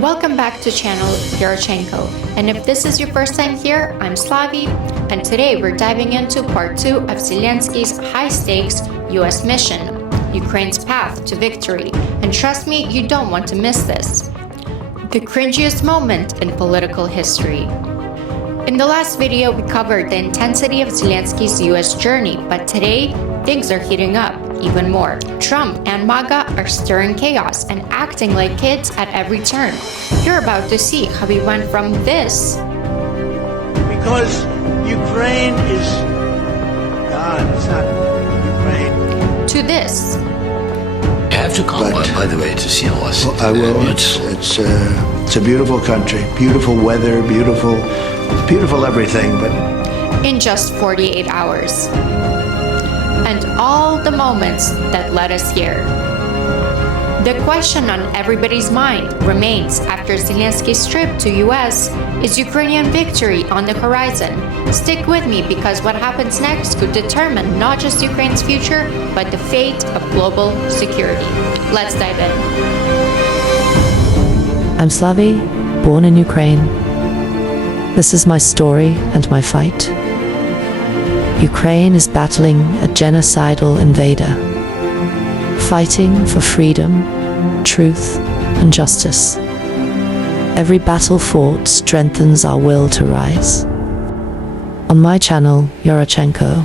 Welcome back to channel Yarochenko, and if this is your first time here, I'm Slavie, and today we're diving into part 2 of Zelenskyy's high-stakes US mission, Ukraine's path to victory, and trust me, you don't want to miss this. The cringiest moment in political history. In the last video, we covered the intensity of Zelenskyy's US journey, but today, things are heating up even more. Trump and MAGA are stirring chaos and acting like kids at every turn. You're about to see how we went from this because Ukraine is God, it's not Ukraine, to this. You have to come, by the way, to see our city. I will. It's a beautiful country, beautiful weather, beautiful everything, but in just 48 hours. And all the moments that led us here. The question on everybody's mind remains after Zelenskyy's trip to US, is Ukrainian victory on the horizon? Stick with me because what happens next could determine not just Ukraine's future, but the fate of global security. Let's dive in. I'm Slavie, born in Ukraine. This is my story and my fight. Ukraine is battling a genocidal invader, fighting for freedom, truth, and justice. Every battle fought strengthens our will to rise. On my channel, Yarochenko,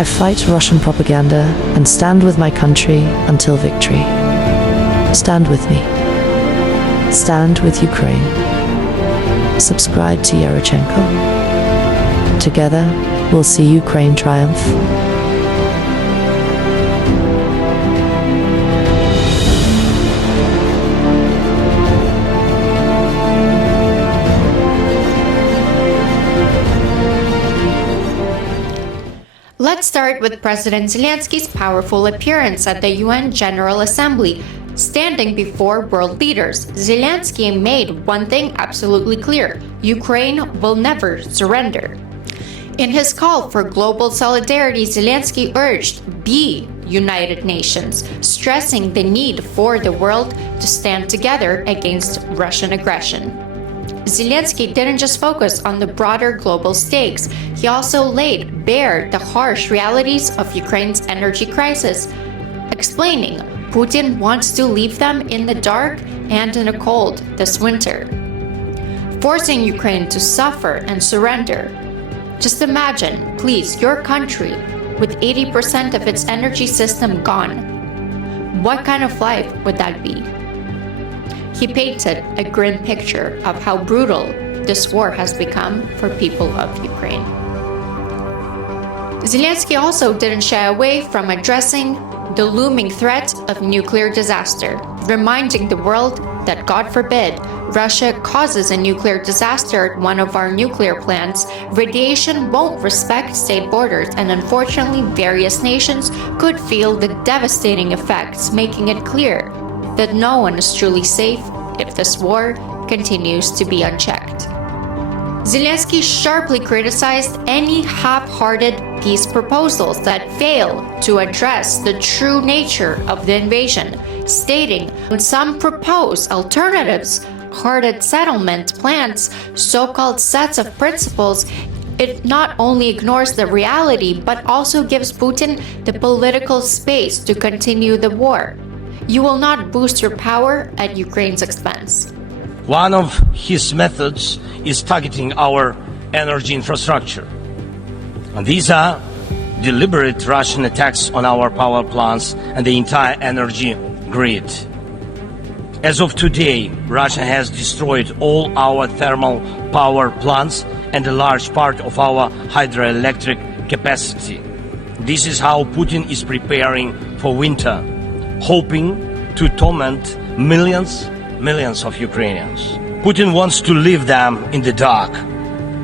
I fight Russian propaganda and stand with my country until victory. Stand with me. Stand with Ukraine. Subscribe to Yarochenko. Together, we'll see Ukraine triumph. Let's start with President Zelenskyy's powerful appearance at the UN General Assembly. Standing before world leaders, Zelenskyy made one thing absolutely clear: Ukraine will never surrender. In his call for global solidarity, Zelenskyy urged be United Nations, stressing the need for the world to stand together against Russian aggression. Zelenskyy didn't just focus on the broader global stakes, he also laid bare the harsh realities of Ukraine's energy crisis, explaining Putin wants to leave them in the dark and in the cold this winter, forcing Ukraine to suffer and surrender. Just imagine, please, your country with 80% of its energy system gone. What kind of life would that be? He painted a grim picture of how brutal this war has become for people of Ukraine. Zelenskyy also didn't shy away from addressing the looming threat of nuclear disaster, reminding the world that, God forbid, Russia causes a nuclear disaster at one of our nuclear plants, radiation won't respect state borders, and unfortunately various nations could feel the devastating effects, making it clear that no one is truly safe if this war continues to be unchecked. Zelenskyy sharply criticized any half-hearted peace proposals that fail to address the true nature of the invasion, stating when some propose alternatives, hearted settlement plans, so-called sets of principles, it not only ignores the reality but also gives Putin the political space to continue the war. You will not boost your power at Ukraine's expense. One of his methods is targeting our energy infrastructure. And these are deliberate Russian attacks on our power plants and the entire energy grid. As of today, Russia has destroyed all our thermal power plants and a large part of our hydroelectric capacity. This is how Putin is preparing for winter, hoping to torment millions of Ukrainians. Putin wants to leave them in the dark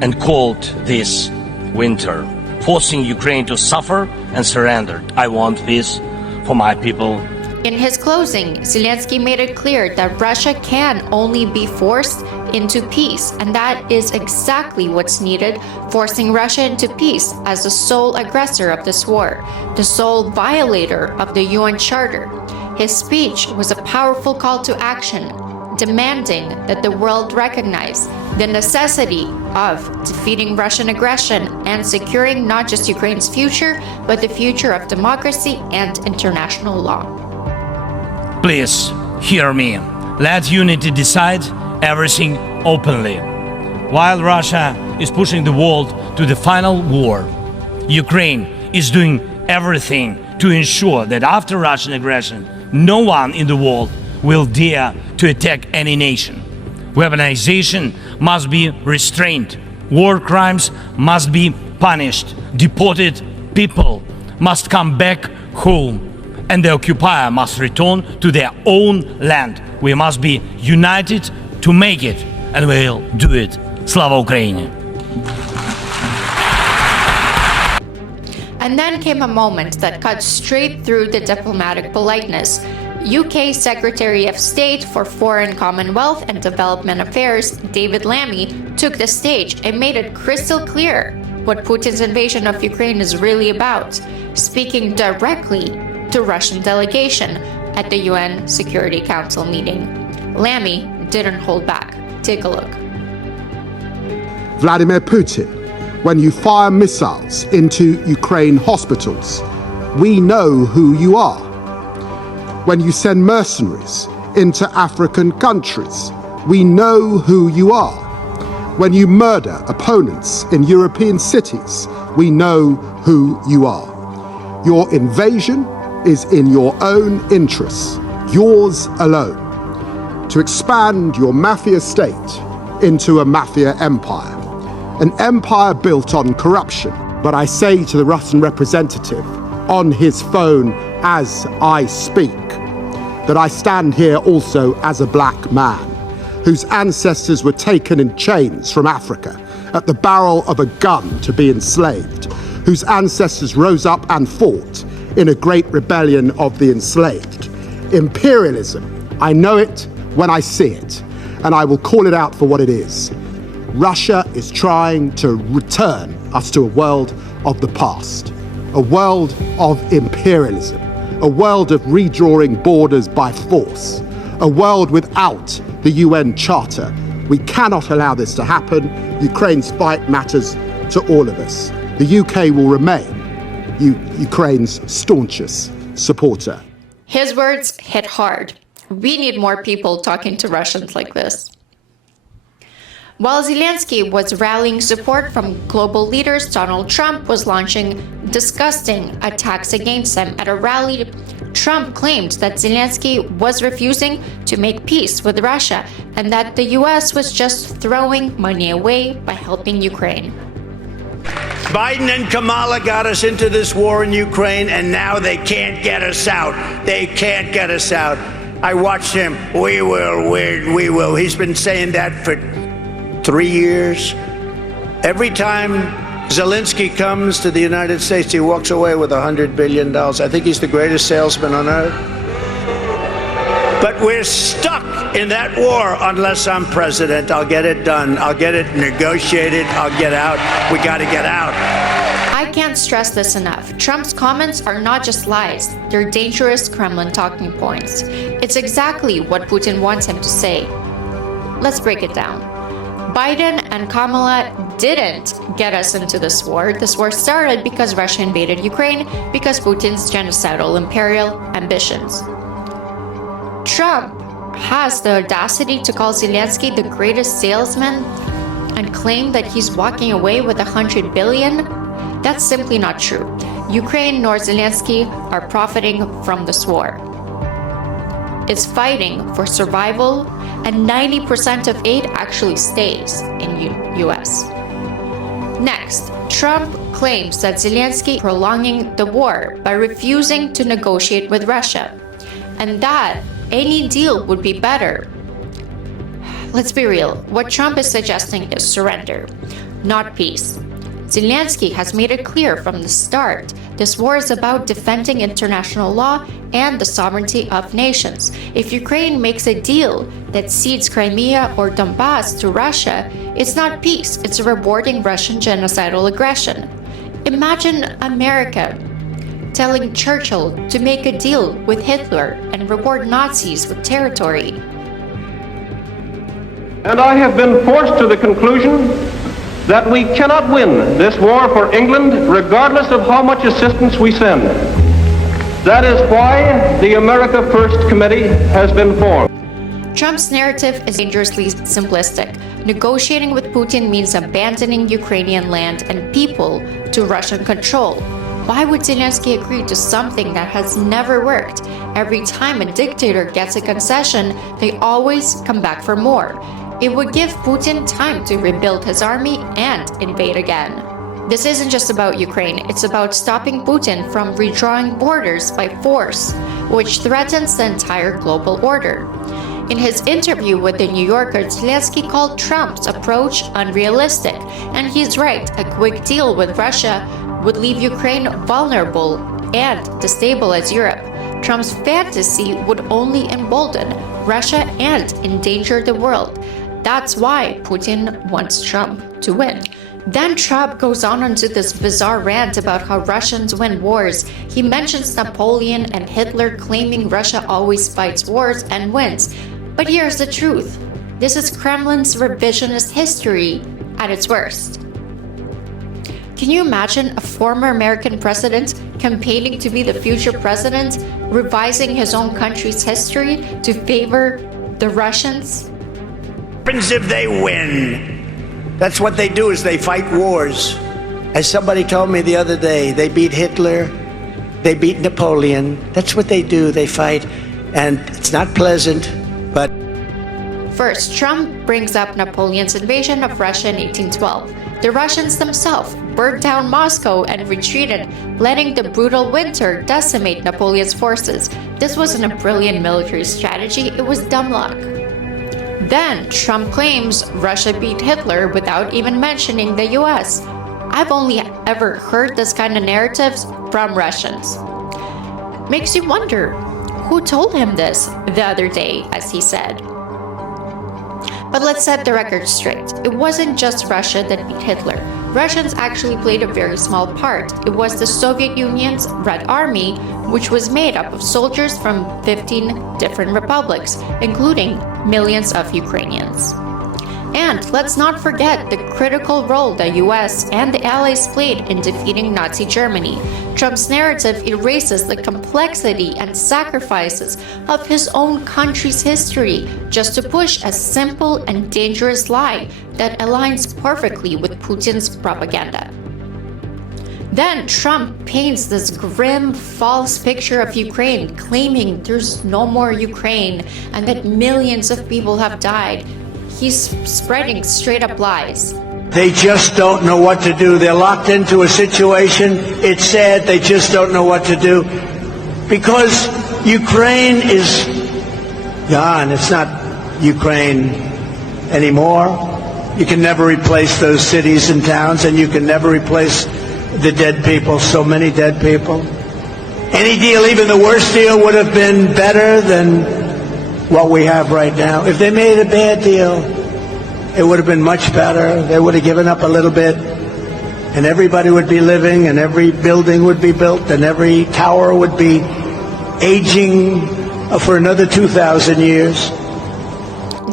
and cold this winter, forcing Ukraine to suffer and surrender. I want this for my people. In his closing, Zelenskyy made it clear that Russia can only be forced into peace, and that is exactly what's needed, forcing Russia into peace as the sole aggressor of this war, the sole violator of the UN Charter. His speech was a powerful call to action, demanding that the world recognize the necessity of defeating Russian aggression and securing not just Ukraine's future, but the future of democracy and international law. Please hear me. Let unity decide everything openly. While Russia is pushing the world to the final war, Ukraine is doing everything to ensure that after Russian aggression, no one in the world will dare to attack any nation. Weaponization must be restrained. War crimes must be punished. Deported people must come back home. And the occupier must return to their own land. We must be united to make it, and we'll do it. Slava Ukraini! And then came a moment that cut straight through the diplomatic politeness. UK Secretary of State for Foreign Commonwealth and Development Affairs, David Lammy, took the stage and made it crystal clear what Putin's invasion of Ukraine is really about, speaking directly to Russian delegation at the UN Security Council meeting. Lammy didn't hold back. Take a look. Vladimir Putin, when you fire missiles into Ukraine hospitals, we know who you are. When you send mercenaries into African countries, we know who you are. When you murder opponents in European cities, we know who you are. Your invasion is in your own interests, yours alone, to expand your mafia state into a mafia empire, an empire built on corruption. But I say to the Russian representative on his phone as I speak, that I stand here also as a black man whose ancestors were taken in chains from Africa at the barrel of a gun to be enslaved, whose ancestors rose up and fought in a great rebellion of the enslaved. Imperialism, I know it when I see it, and I will call it out for what it is. Russia is trying to return us to a world of the past, a world of imperialism, a world of redrawing borders by force, a world without the UN Charter. We cannot allow this to happen. Ukraine's fight matters to all of us. The UK will remain Ukraine's staunchest supporter. His words hit hard. We need more people talking to Russians like this. While Zelenskyy was rallying support from global leaders, Donald Trump was launching disgusting attacks against him. At a rally, Trump claimed that Zelenskyy was refusing to make peace with Russia and that the US was just throwing money away by helping Ukraine. Biden and Kamala got us into this war in Ukraine, and now they can't get us out. They can't get us out. I watched him. We will. He's been saying that for 3 years. Every time Zelenskyy comes to the United States, he walks away with $100 billion. I think he's the greatest salesman on earth. But we're stuck in that war unless I'm president. I'll get it done. I'll get it negotiated. I'll get out. We got to get out. I can't stress this enough. Trump's comments are not just lies. They're dangerous Kremlin talking points. It's exactly what Putin wants him to say. Let's break it down. Biden and Kamala didn't get us into this war. This war started because Russia invaded Ukraine, because Putin's genocidal imperial ambitions. Trump has the audacity to call Zelenskyy the greatest salesman and claim that he's walking away with $100 billion. That's simply not true. Ukraine nor Zelenskyy are profiting from this war. It's fighting for survival, and 90% of aid actually stays in US. Next, Trump claims that Zelenskyy is prolonging the war by refusing to negotiate with Russia, and that any deal would be better. Let's be real, what Trump is suggesting is surrender, not peace. Zelenskyy has made it clear from the start this war is about defending international law and the sovereignty of nations. If Ukraine makes a deal that cedes Crimea or Donbass to Russia, it's not peace, it's rewarding Russian genocidal aggression. Imagine America telling Churchill to make a deal with Hitler and reward Nazis with territory. And I have been forced to the conclusion that we cannot win this war for England regardless of how much assistance we send. That is why the America First Committee has been formed. Trump's narrative is dangerously simplistic. Negotiating with Putin means abandoning Ukrainian land and people to Russian control. Why would Zelenskyy agree to something that has never worked? Every time a dictator gets a concession, they always come back for more. It would give Putin time to rebuild his army and invade again. This isn't just about Ukraine, it's about stopping Putin from redrawing borders by force, which threatens the entire global order. In his interview with The New Yorker, Zelenskyy called Trump's approach unrealistic, and he's right, a quick deal with Russia would leave Ukraine vulnerable and destabilize Europe. Trump's fantasy would only embolden Russia and endanger the world. That's why Putin wants Trump to win. Then Trump goes on into this bizarre rant about how Russians win wars. He mentions Napoleon and Hitler, claiming Russia always fights wars and wins. But here's the truth. This is Kremlin's revisionist history at its worst. Can you imagine a former American president campaigning to be the future president, revising his own country's history to favor the Russians? What happens if they win? That's what they do, is they fight wars. As somebody told me the other day, they beat Hitler, they beat Napoleon. That's what they do, they fight. And it's not pleasant, but... First, Trump brings up Napoleon's invasion of Russia in 1812. The Russians themselves burned down Moscow and retreated, letting the brutal winter decimate Napoleon's forces. This wasn't a brilliant military strategy, it was dumb luck. Then, Trump claims Russia beat Hitler without even mentioning the US. I've only ever heard this kind of narratives from Russians. Makes you wonder, who told him this the other day, as he said? But let's set the record straight. It wasn't just Russia that beat Hitler. Russians actually played a very small part. It was the Soviet Union's Red Army, which was made up of soldiers from 15 different republics, including millions of Ukrainians. And let's not forget the critical role the US and the Allies played in defeating Nazi Germany. Trump's narrative erases the complexity and sacrifices of his own country's history just to push a simple and dangerous lie that aligns perfectly with Putin's propaganda. Then Trump paints this grim, false picture of Ukraine, claiming there's no more Ukraine and that millions of people have died. He's spreading straight-up lies. They just don't know what to do. They're locked into a situation. It's sad. They just don't know what to do. Because Ukraine is gone. It's not Ukraine anymore. You can never replace those cities and towns, and you can never replace the dead people, so many dead people. Any deal, even the worst deal, would have been better than what we have right now. If they made a bad deal, it would have been much better. They would have given up a little bit, and everybody would be living, and every building would be built, and every tower would be aging for another 2,000 years.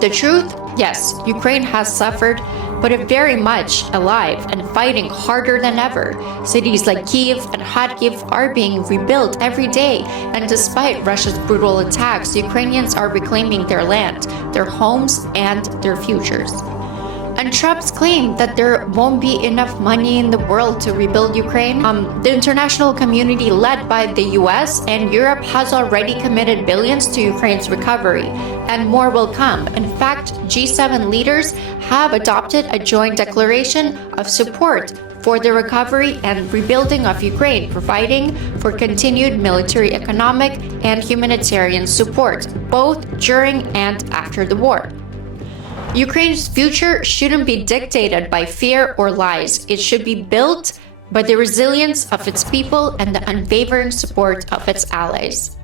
The truth? Yes, Ukraine has suffered, but is very much alive and fighting harder than ever. Cities like Kiev and Kharkiv are being rebuilt every day, and despite Russia's brutal attacks, Ukrainians are reclaiming their land, their homes, and their futures. And Trump's claim that there won't be enough money in the world to rebuild Ukraine, the international community led by the US and Europe has already committed billions to Ukraine's recovery, and more will come. In fact, G7 leaders have adopted a joint declaration of support for the recovery and rebuilding of Ukraine, providing for continued military, economic, and humanitarian support, both during and after the war. Ukraine's future shouldn't be dictated by fear or lies. It should be built by the resilience of its people and the unwavering support of its allies.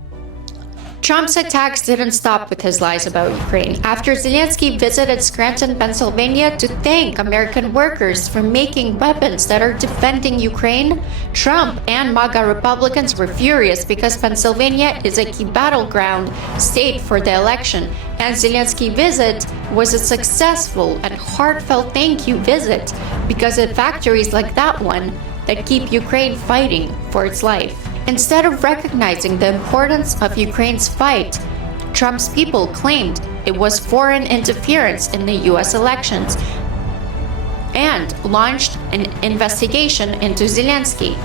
Trump's attacks didn't stop with his lies about Ukraine. After Zelenskyy visited Scranton, Pennsylvania to thank American workers for making weapons that are defending Ukraine, Trump and MAGA Republicans were furious because Pennsylvania is a key battleground state for the election, and Zelensky's visit was a successful and heartfelt thank you visit because of factories like that one that keep Ukraine fighting for its life. Instead of recognizing the importance of Ukraine's fight, Trump's people claimed it was foreign interference in the US elections and launched an investigation into Zelenskyy.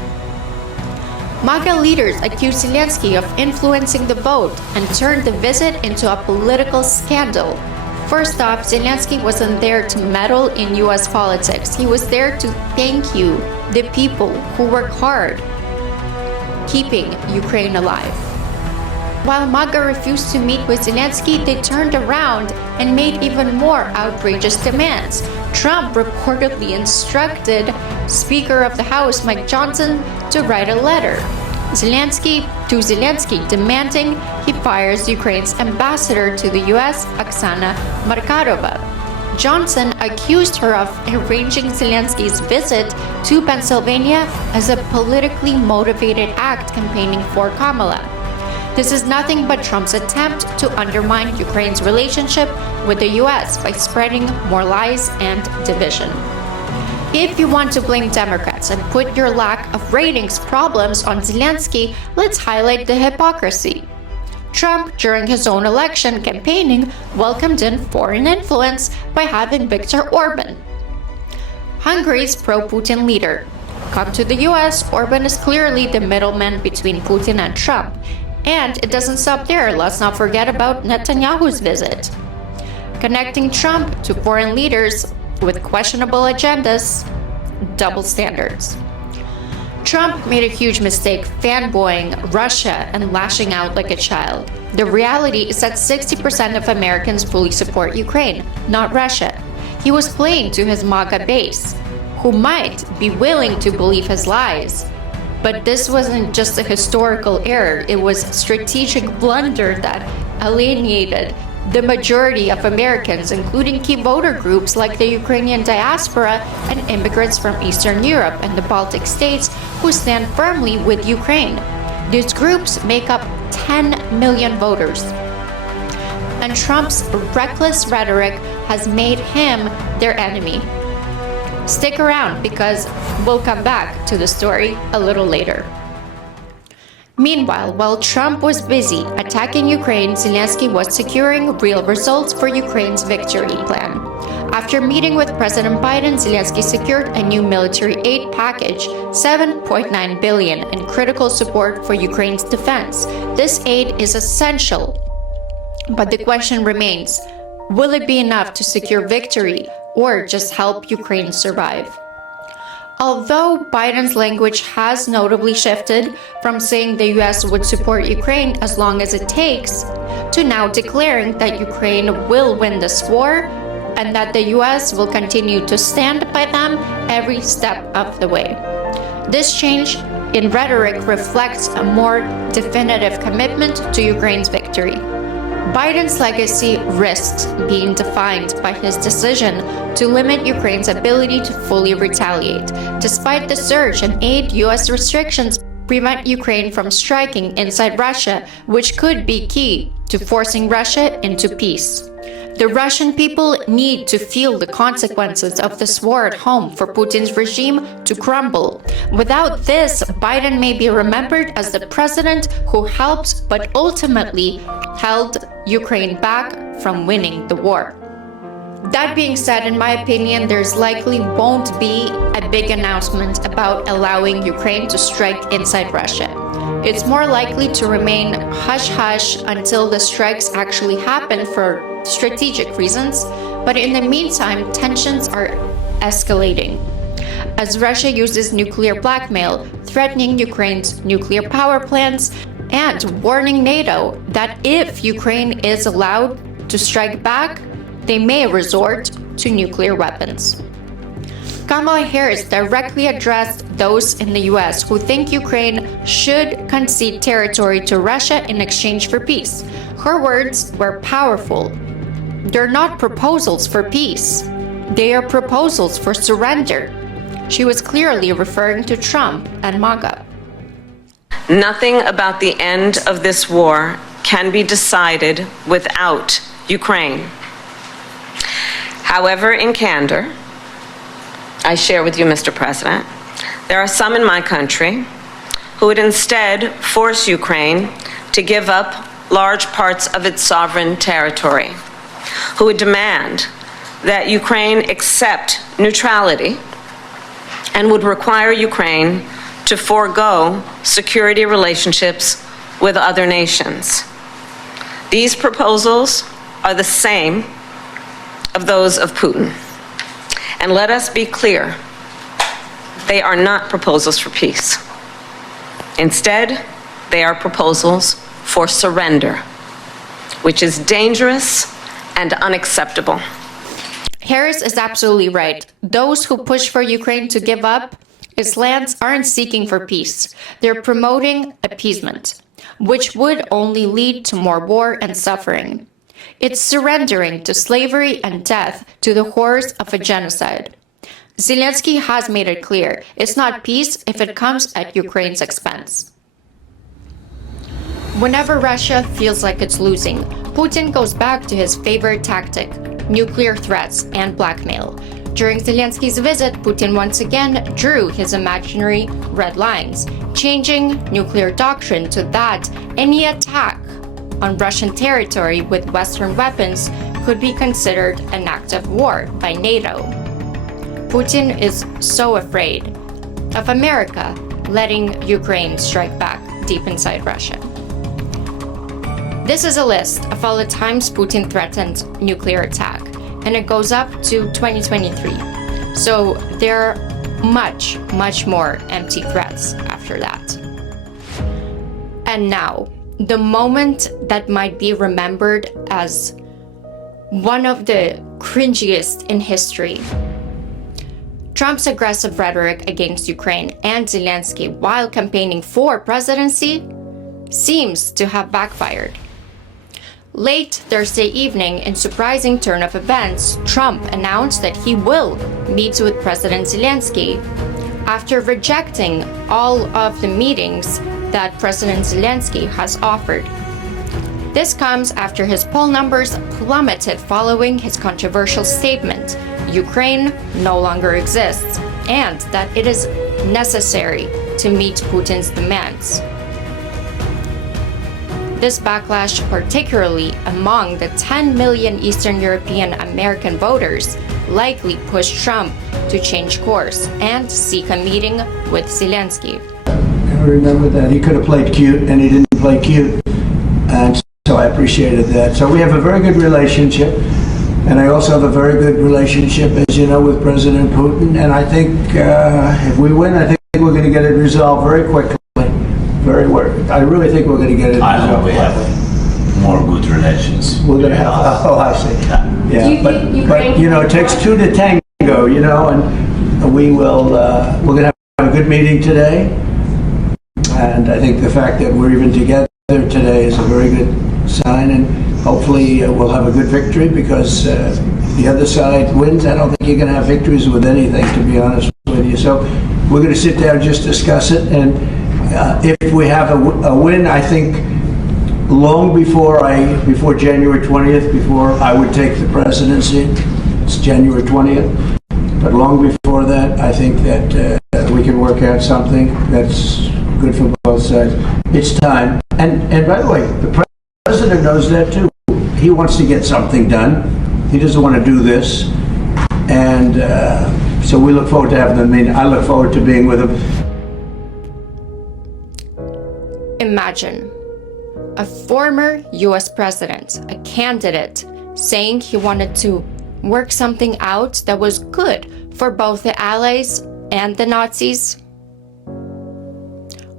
MAGA leaders accused Zelenskyy of influencing the vote and turned the visit into a political scandal. First off, Zelenskyy wasn't there to meddle in US politics. He was there to thank you, the people who work hard keeping Ukraine alive. While MAGA refused to meet with Zelenskyy, they turned around and made even more outrageous demands. Trump reportedly instructed Speaker of the House Mike Johnson to write a letter to Zelenskyy demanding he fires Ukraine's ambassador to the US, Oksana Markarova. Johnson accused her of arranging Zelenskyy's visit to Pennsylvania as a politically motivated act campaigning for Kamala. This is nothing but Trump's attempt to undermine Ukraine's relationship with the US by spreading more lies and division. If you want to blame Democrats and put your lack of ratings problems on Zelenskyy, let's highlight the hypocrisy. Trump, during his own election campaigning, welcomed in foreign influence by having Viktor Orban, Hungary's pro-Putin leader. Come to the US, Orban is clearly the middleman between Putin and Trump. And it doesn't stop there. Let's not forget about Netanyahu's visit. Connecting Trump to foreign leaders with questionable agendas, double standards. Trump made a huge mistake fanboying Russia and lashing out like a child. The reality is that 60% of Americans fully support Ukraine, not Russia. He was playing to his MAGA base, who might be willing to believe his lies. But this wasn't just a historical error, it was a strategic blunder that alienated the majority of Americans, including key voter groups like the Ukrainian diaspora and immigrants from Eastern Europe and the Baltic states who stand firmly with Ukraine. These groups make up 10 million voters. And Trump's reckless rhetoric has made him their enemy. Stick around because we'll come back to the story a little later. Meanwhile, while Trump was busy attacking Ukraine, Zelenskyy was securing real results for Ukraine's victory plan. After meeting with President Biden, Zelenskyy secured a new military aid package, $7.9 billion, in critical support for Ukraine's defense. This aid is essential, but the question remains, will it be enough to secure victory or just help Ukraine survive? Although Biden's language has notably shifted from saying the US would support Ukraine as long as it takes, to now declaring that Ukraine will win this war and that the US will continue to stand by them every step of the way. This change in rhetoric reflects a more definitive commitment to Ukraine's victory. Biden's legacy risks being defined by his decision to limit Ukraine's ability to fully retaliate. Despite the surge in aid, US restrictions prevent Ukraine from striking inside Russia, which could be key to forcing Russia into peace. The Russian people need to feel the consequences of this war at home for Putin's regime to crumble. Without this, Biden may be remembered as the president who helped but ultimately held Ukraine back from winning the war. That being said, in my opinion, there's likely won't be a big announcement about allowing Ukraine to strike inside Russia. It's more likely to remain hush-hush until the strikes actually happen for strategic reasons, but in the meantime, tensions are escalating as Russia uses nuclear blackmail, threatening Ukraine's nuclear power plants and warning NATO that if Ukraine is allowed to strike back, they may resort to nuclear weapons. Kamala Harris directly addressed those in the US who think Ukraine should concede territory to Russia in exchange for peace. Her words were powerful. They're not proposals for peace. They are proposals for surrender. She was clearly referring to Trump and MAGA. Nothing about the end of this war can be decided without Ukraine. However, in candor, I share with you, Mr. President, there are some in my country who would instead force Ukraine to give up large parts of its sovereign territory, who would demand that Ukraine accept neutrality and would require Ukraine to forego security relationships with other nations. These proposals are the same of those of Putin. And let us be clear, they are not proposals for peace. Instead, they are proposals for surrender, which is dangerous and unacceptable. Harris is absolutely right. Those who push for Ukraine to give up its lands aren't seeking for peace. They're promoting appeasement, which would only lead to more war and suffering. It's surrendering to slavery and death, to the horrors of a genocide. Zelenskyy has made it clear it's not peace if it comes at Ukraine's expense. Whenever Russia feels like it's losing, Putin goes back to his favorite tactic: nuclear threats and blackmail. During Zelenskyy's visit, Putin once again drew his imaginary red lines, changing nuclear doctrine to that any attack on Russian territory with Western weapons could be considered an act of war by NATO. Putin is so afraid of America letting Ukraine strike back deep inside Russia. This is a list of all the times Putin threatened nuclear attack, and it goes up to 2023. So there are much, much more empty threats after that. And now, the moment that might be remembered as one of the cringiest in history. Trump's aggressive rhetoric against Ukraine and Zelenskyy while campaigning for presidency seems to have backfired. Late Thursday evening, in surprising turn of events, Trump announced that he will meet with President Zelenskyy after rejecting all of the meetings that President Zelenskyy has offered. This comes after his poll numbers plummeted following his controversial statement, Ukraine no longer exists, and that it is necessary to meet Putin's demands. This backlash, particularly among the 10 million Eastern European American voters, likely pushed Trump to change course and seek a meeting with Zelenskyy. I remember that he could have played cute, and he didn't play cute, and so I appreciated that. So we have a very good relationship, and I also have a very good relationship, as you know, with President Putin, and I think if we win, I think we're going to get it resolved very quickly. I really think we're going to get it I resolved. hope we have more good relations. We're going to have, oh, I see. Yeah, Do you think but you know, it takes two to tango, you know, and we will, we're going to have a good meeting today. And I think the fact that we're even together today is a very good sign, and hopefully we'll have a good victory, because the other side wins. I don't think you're going to have victories with anything, to be honest with you. So we're going to sit down, just discuss it, and if we have a win, I think long before January 20th, before I would take the presidency, it's January 20th, but long before that, I think that we can work out something that's good for both sides. It's time. And by the way, the president knows that too. He wants to get something done. He doesn't want to do this. And so we look forward to having them. I mean, I look forward to being with him. Imagine a former US president, a candidate, saying he wanted to work something out that was good for both the Allies and the Nazis,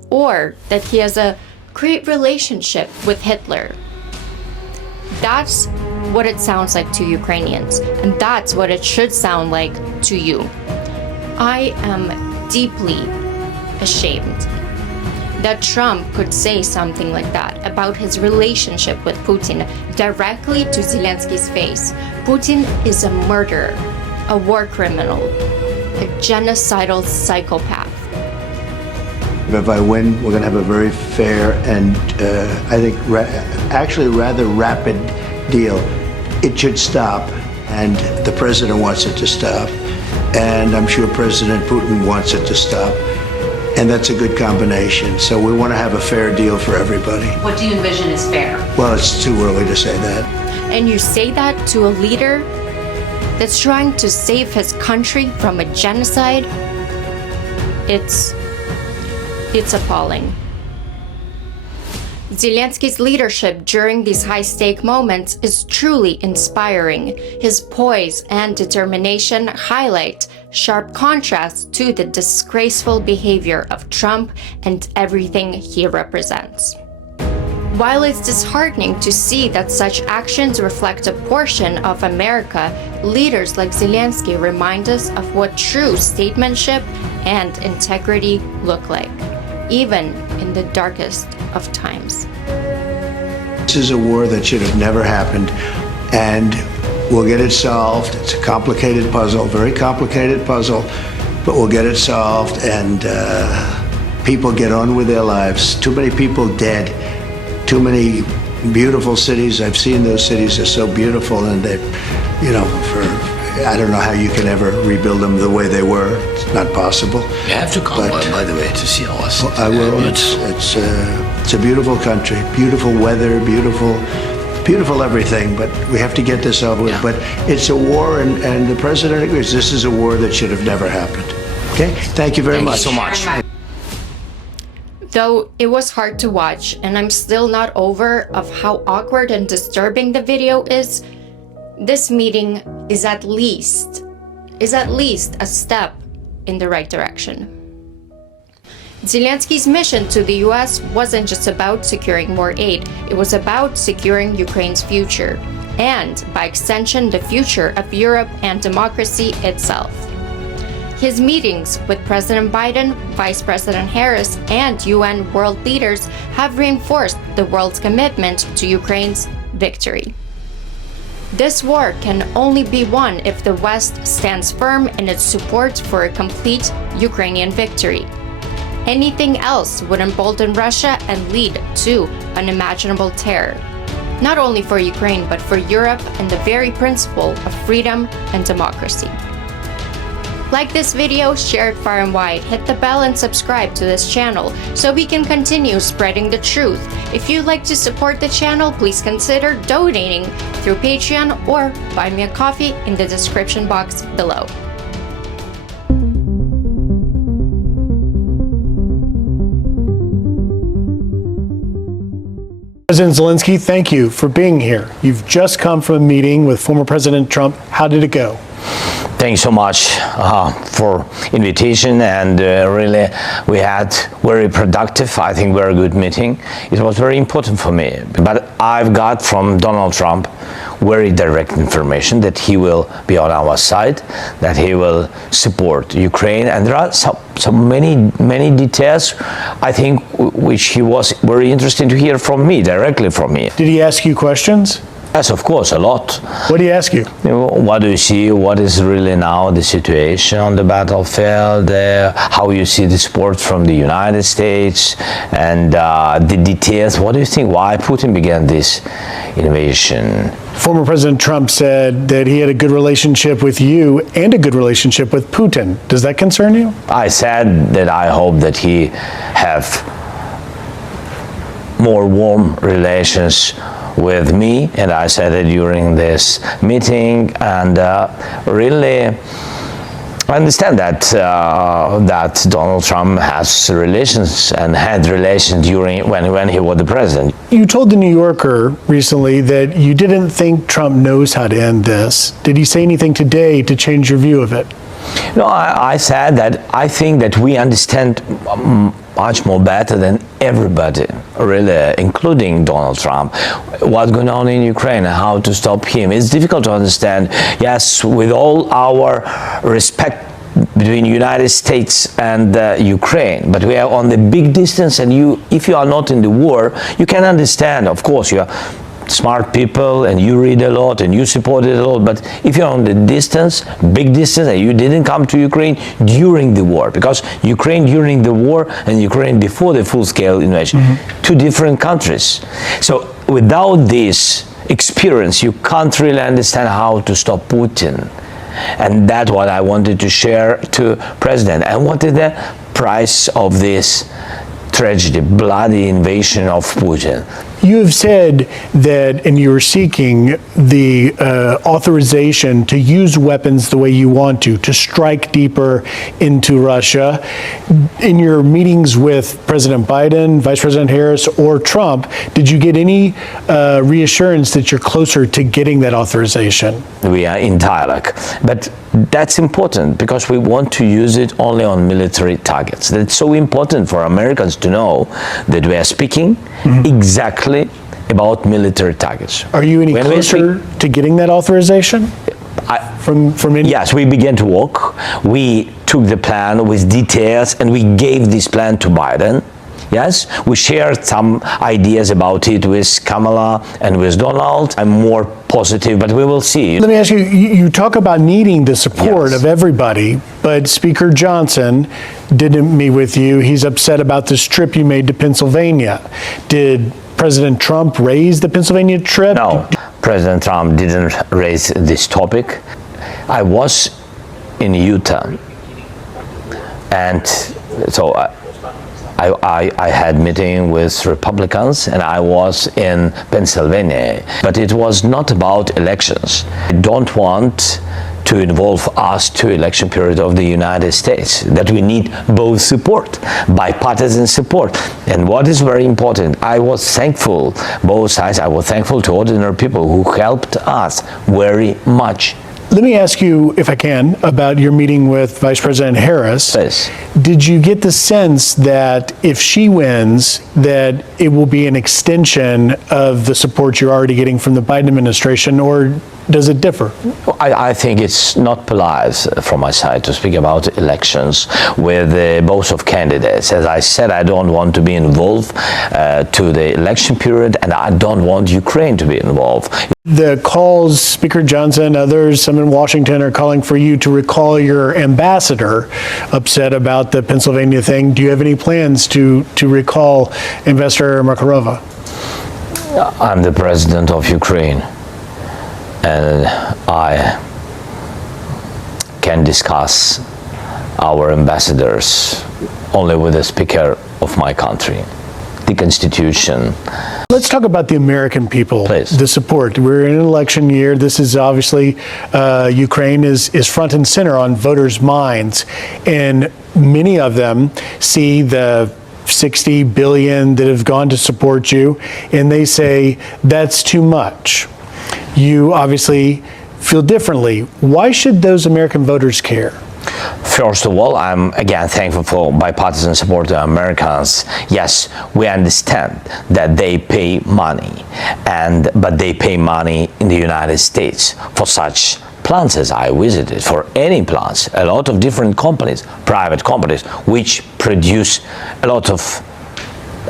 or that he has a great relationship with Hitler. That's what it sounds like to Ukrainians, and that's what it should sound like to you. I am deeply ashamed that Trump could say something like that about his relationship with Putin directly to Zelensky's face. Putin is a murderer, a war criminal, a genocidal psychopath. If I win, we're going to have a very fair and I think actually rather rapid deal. It should stop, and the president wants it to stop, and I'm sure President Putin wants it to stop, and that's a good combination. So we want to have a fair deal for everybody. What do you envision is fair? Well, it's too early to say that. And you say that to a leader that's trying to save his country from a genocide? It's appalling. Zelensky's leadership during these high-stake moments is truly inspiring. His poise and determination highlight sharp contrast to the disgraceful behavior of Trump and everything he represents. While it's disheartening to see that such actions reflect a portion of America, leaders like Zelensky remind us of what true statesmanship and integrity look like, even in the darkest of times. This is a war that should have never happened, and we'll get it solved. It's a complicated puzzle, very complicated puzzle, but we'll get it solved, and people get on with their lives. Too many people dead. Too many beautiful cities. I've seen those cities. They're so beautiful, and they, I don't know how you can ever rebuild them the way they were. It's not possible. You have to come, by the way, to see our city. I will. It's a beautiful country, beautiful weather, beautiful everything. But we have to get this over with. But it's a war, and the president agrees. This is a war that should have never happened. Okay. Thank you very much. Thank you so much. Though it was hard to watch, and I'm still not over of how awkward and disturbing the video is, this meeting is at least a step in the right direction. Zelensky's mission to the US wasn't just about securing more aid, it was about securing Ukraine's future, and by extension, the future of Europe and democracy itself. His meetings with President Biden, Vice President Harris, and UN world leaders have reinforced the world's commitment to Ukraine's victory. This war can only be won if the West stands firm in its support for a complete Ukrainian victory. Anything else would embolden Russia and lead to unimaginable terror, not only for Ukraine but for Europe and the very principle of freedom and democracy. Like this video, share it far and wide, hit the bell and subscribe to this channel so we can continue spreading the truth. If you'd like to support the channel, please consider donating through Patreon or buy me a coffee in the description box below. President Zelensky, thank you for being here. You've just come from a meeting with former President Trump. How did it go? Thanks so much for invitation, and really we had very productive, I think very good meeting. It was very important for me, but I've got from Donald Trump very direct information that he will be on our side, that he will support Ukraine, and there are so many details, I think, which he was very interested to hear from me, directly from me. Did he ask you questions? Yes, of course, a lot. What do you ask you? What do you see? What is really now the situation on the battlefield? How you see the support from the United States and the details? What do you think? Why Putin began this invasion? Former President Trump said that he had a good relationship with you and a good relationship with Putin. Does that concern you? I said that I hope that he have more warm relations with me, and I said it during this meeting, and really I understand that that Donald Trump has relations and had relations during when he was the president. You told the New Yorker recently that you didn't think Trump knows how to end this. Did he say anything today to change your view of it? No, I said that I think that we understand much more better than everybody, really, including Donald Trump, what's going on in Ukraine and how to stop him. It's difficult to understand, yes, with all our respect between United States and Ukraine, but we are on the big distance, and if you are not in the war, you can understand. Of course, you are smart people and you read a lot and you support it a lot, but if you're on the distance, big distance, and you didn't come to Ukraine during the war, because Ukraine during the war and Ukraine before the full-scale invasion, two different countries. So without this experience, you can't really understand how to stop Putin. And that's what I wanted to share to President. And what is the price of this tragedy, bloody invasion of Putin? You have said that, and you are seeking the authorization to use weapons the way you want to strike deeper into Russia. In your meetings with President Biden, Vice President Harris, or Trump, did you get any reassurance that you're closer to getting that authorization? We are in dialogue, but that's important because we want to use it only on military targets. That's so important for Americans to know that we are speaking exactly about military targets. Are you any closer to getting that authorization? From any? Yes, we began to work. We took the plan with details and we gave this plan to Biden. Yes, we shared some ideas about it with Kamala and with Donald. I'm more positive, but we will see. Let me ask you, you talk about needing the support of everybody, but Speaker Johnson didn't meet with you. He's upset about this trip you made to Pennsylvania. Did President Trump raise the Pennsylvania trip? No, President Trump didn't raise this topic. I was in Utah, and so I had meeting with Republicans, and I was in Pennsylvania, but it was not about elections. I don't want to involve us to election period of the United States, that we need both support, bipartisan support. And what is very important, I was thankful, both sides, I was thankful to ordinary people who helped us very much. Let me ask you, if I can, about your meeting with Vice President Harris. Yes. Did you get the sense that if she wins, that it will be an extension of the support you're already getting from the Biden administration, or does it differ? I think it's not polite from my side to speak about elections with both of candidates. As I said, I don't want to be involved to the election period, and I don't want Ukraine to be involved. The calls, Speaker Johnson, others, some in Washington, are calling for you to recall your ambassador, upset about the Pennsylvania thing. Do you have any plans to recall Ambassador Markarova? I'm the president of Ukraine, and I can discuss our ambassadors only with the Speaker of my country. The Constitution. Let's talk about the American people, Please. The support. We're in an election year. This is obviously, Ukraine is front and center on voters' minds, and many of them see the 60 billion that have gone to support you, and they say that's too much. You obviously feel differently. Why should those American voters care? First of all, I'm again thankful for bipartisan support to Americans. Yes, we understand that they pay money, but they pay money in the United States for such plants as I visited, for any plants, a lot of different companies, private companies, which produce a lot of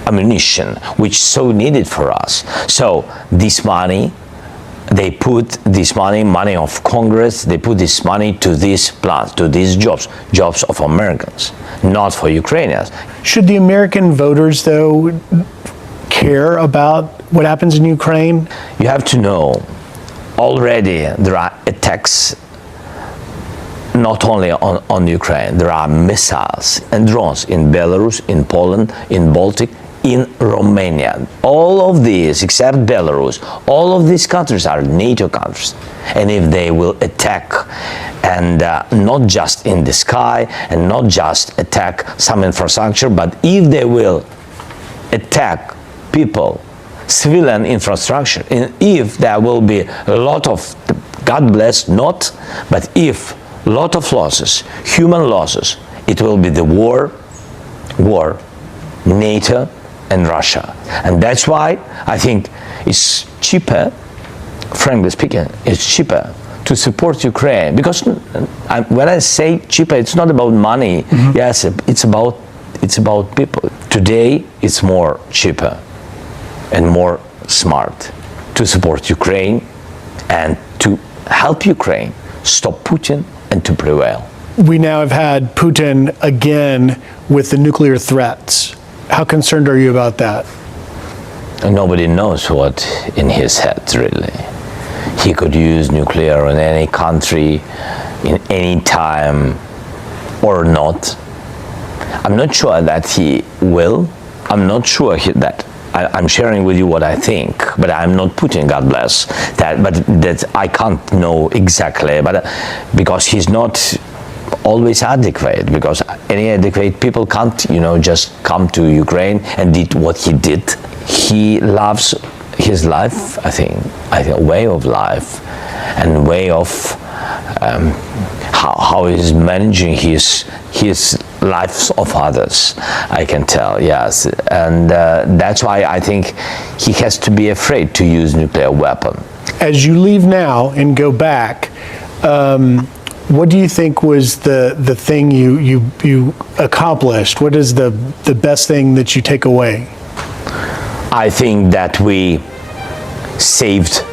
ammunition, which is so needed for us. So this money, they put this money of Congress, they put this money to these plants, to these jobs of Americans, not for Ukrainians. Should the American voters, though, care about what happens in Ukraine? You have to know, already there are attacks not only on Ukraine, there are missiles and drones in Belarus, in Poland, in Baltic, in Romania. All of these, except Belarus, all of these countries are NATO countries. And if they will attack, and not just in the sky, and not just attack some infrastructure, but if they will attack people, civilian infrastructure, and if there will be a lot of, God bless, not, but if a lot of losses, human losses, it will be the war, NATO, and Russia. And that's why I think it's cheaper, frankly speaking, it's cheaper to support Ukraine, because when I say cheaper, it's not about money. Yes, it's about people. Today, it's more cheaper and more smart to support Ukraine and to help Ukraine stop Putin and to prevail. We now have had Putin again with the nuclear threats. How concerned are you about that? And nobody knows what in his head, really. He could use nuclear in any country, in any time, or not. I'm not sure that he will. I'm not sure that I'm sharing with you what I think, but I'm not Putin, God bless. But that I can't know exactly, but because he's not always adequate, because any adequate people can't, just come to Ukraine and did what he did. He loves his life, I think way of life, and way of how he's managing his lives of others, I can tell, yes. And that's why I think he has to be afraid to use nuclear weapon. As you leave now and go back, what do you think was the thing you accomplished? What is the best thing that you take away? I think that we saved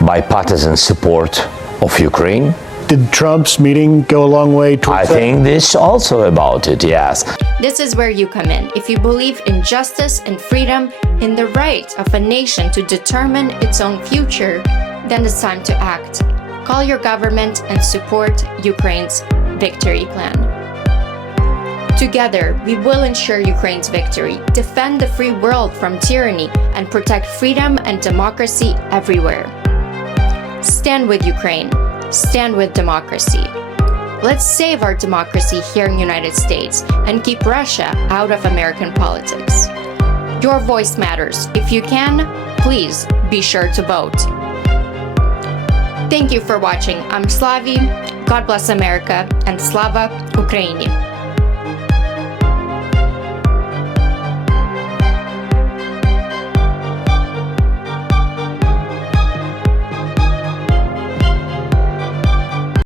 bipartisan support of Ukraine. Did Trump's meeting go a long way towards that? I think this also about it, yes. This is where you come in. If you believe in justice and freedom, in the right of a nation to determine its own future, then it's time to act. Call your government and support Ukraine's victory plan. Together, we will ensure Ukraine's victory, defend the free world from tyranny, and protect freedom and democracy everywhere. Stand with Ukraine. Stand with democracy. Let's save our democracy here in the United States and keep Russia out of American politics. Your voice matters. If you can, please be sure to vote. Thank you for watching. I'm Slavie. God bless America and Slava Ukraini.